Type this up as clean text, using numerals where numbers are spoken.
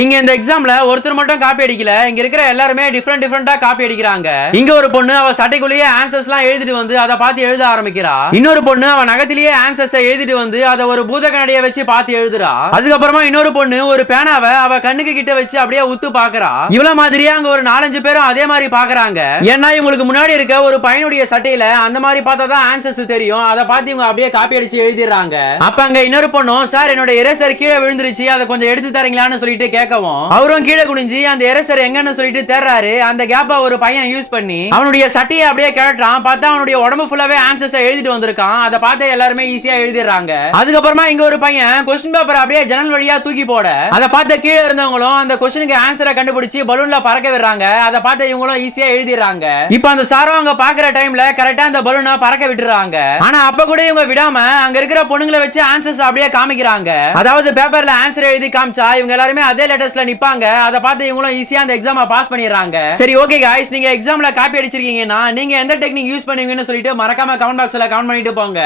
இங்க இந்த எக்ஸாம்ல ஒருத்தர் மட்டும் காப்பி அடிக்கல, இங்க இருக்கிற எல்லாருமே டிஃபரெண்டா காப்பி அடிக்கிறாங்க. இங்க ஒரு பொண்ணு அவ சட்டைக்குள்ளேயே ஆன்சர்ஸ் எல்லாம் எழுதிட்டு வந்து அதை பார்த்து எழுத ஆரம்பிக்கிறா. இன்னொரு பொண்ணு அவ நகத்திலேயே ஆன்சர்ஸ் எழுதிட்டு வந்து அதை ஒரு பூத கண்ணாடியை வச்சு பார்த்து எழுதுறா. அதுக்கப்புறமா இன்னொரு பொண்ணு ஒரு பேனாவை அவ கண்ணுக்கு கிட்ட வச்சு அப்படியே உத்து பாக்குறா. இவ்வளவு மாதிரியே அங்க ஒரு 4-5 பேரும் அதே மாதிரி பாக்குறாங்க. ஏன்னா இவங்களுக்கு முன்னாடி இருக்க ஒரு பையனுடைய சட்டையில அந்த மாதிரி பார்த்தாதான் ஆன்சர்ஸ் தெரியும். அதை பார்த்து இவங்க அப்படியே காப்பி அடிச்சு எழுதிடுறாங்க. அப்ப அங்க இன்னொரு பொண்ணும், சார் என்னோட எரேசர் கீழே விழுந்துருச்சு, அதை கொஞ்சம் எடுத்து தரீங்களான்னு சொல்லிட்டு கேட்கவும் அவரும் கீழே குனிஞ்சு அந்த எரேசர் எங்கன்னு சொல்லிட்டு தேர்றாரு. அந்த கேப்ப ஒரு பையன் யூஸ் பண்ணி அவனுடைய சட்டையை அப்படியே கேட்டான். பார்த்தா அவனுடைய உடம்பு ஃபுல்லாவே ஆன்சர்ஸ் எழுதிட்டு வந்திருக்கான். அதை பார்த்து எல்லாருமே ஈஸியா எழுதிடுறாங்க. அதுக்கப்புறமா இங்க ஒரு பையன் கொஸ்டின் பேப்பர் அப்படியே ஜன்னல் வழியா தூக்கி போட அதை பார்த்து கீழே இருந்தவங்களும் அந்த கொஸ்டினுக்கு ஆன்சரை கண்டுபிடிச்சு பலூன்ல பறக்க விடுறாங்க. அதை பார்த்து இவங்களும் ஈஸியா எழுதிடுறாங்க. இப்ப அந்த சாரும் அங்க பாக்குற டைம்ல கரெக்டா அந்த பலூனை பறக்க விட்டுறாங்க. ஆனா அப்ப கூட இவங்க விடாம அங்க இருக்கிற பொண்ணுங்களை வச்சு ஆன்சர்ஸ் அப்படியே காமிக்கிறாங்க. அதாவது பேப்பர்ல ஆன்சர் எழுதி காமிச்சா இவங்க எல்லாருமே அதே லெட்டர்ஸ்ல நிப்பாங்க. அதை பார்த்து இவங்களும் ஈஸியா அந்த எக்ஸாமை பாஸ் பண்ணிடுறாங்க. சரி, ஓகே गाइस, நீங்க எக்ஸாம்ல காப்பி அடிச்சிருக்கீங்கன்னா நீங்க எந்த டெக்னிக் யூஸ் பண்ணுவீங்கன்னு சொல்லிட்டு மறக்காம கமெண்ட் பாக்ஸ்ல கமெண்ட் பண்ணிட்டு போங்க.